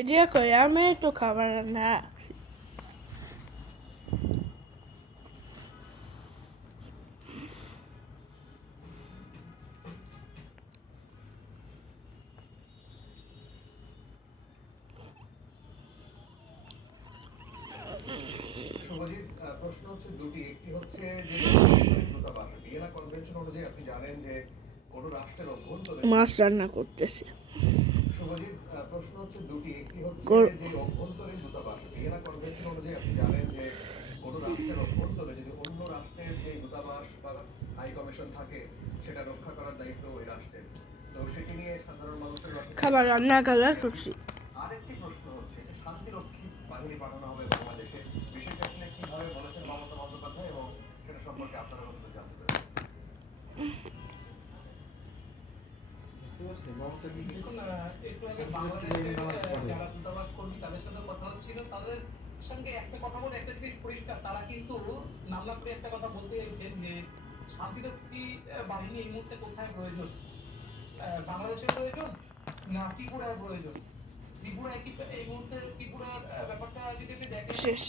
এদিকে কই আমি তো খাবার রান্না রাখছি। শুভজিৎ, প্রশ্ন হচ্ছে দুটি। একটি হচ্ছে যে অভ্যন্তরীণ দূতাবাস ভিয়েনা কনভেনশন অনুযায়ী আপনি জানেন যে কোনো রাষ্ট্রের অভ্যন্তরে মাছ রান্না করতেছি। শুভজিৎ, প্রশ্ন হচ্ছে দুটি। একটি হচ্ছে গর- যে অভ্যন্তরীণ দূতাবাস ভিয়েনা কনভেনশন অনুযায়ী আপনি জানেন যে কোনো রাষ্ট্রের অভ্যন্তরে যদি অন্য রাষ্ট্রের যে দূতাবাস বা হাই কমিশন থাকে সেটা রক্ষা করার দায়িত্ব ওই রাষ্ট্রের। তো সেটি নিয়ে সাধারণ মানুষের খাবার রান্না কালার করছি। আরেকটি প্রশ্ন হচ্ছে যে শান্তিরক্ষী বাহিনী পাঠানো হবে বাংলাদেশে, বিষয়টা আসলে কিভাবে বলেছেন মমতা বন্দ্যোপাধ্যায় এবং সেটা সম্পর্কে আপনারা কতটুকু জানতে পেরেছেন? বুঝতে পারছি মমতা কি দেখুন, একটু আগে শান্তিরক্ষী বাংলাদেশের বাহিনী বাংলাদেশ পাঠাবে। যারা দূতাবাস কর্মী তাদের সাথে কথা হচ্ছিল, তাদের সঙ্গে একটা কথা বলে একটা জিনিস পরিষ্কার, তারা কিন্তু নাম না করে একটা কথা বলতে চাইছেন যে শান্তিরক্ষী বাহিনী এই মুহূর্তে কোথায় প্রয়োজন, বাংলাদেশের প্রয়োজন না ত্রিপুরার প্রয়োজন। ত্রিপুরায় কি এই মুহূর্তে ত্রিপুরার ব্যাপারটা যদি আপনি দেখেন, শেষ।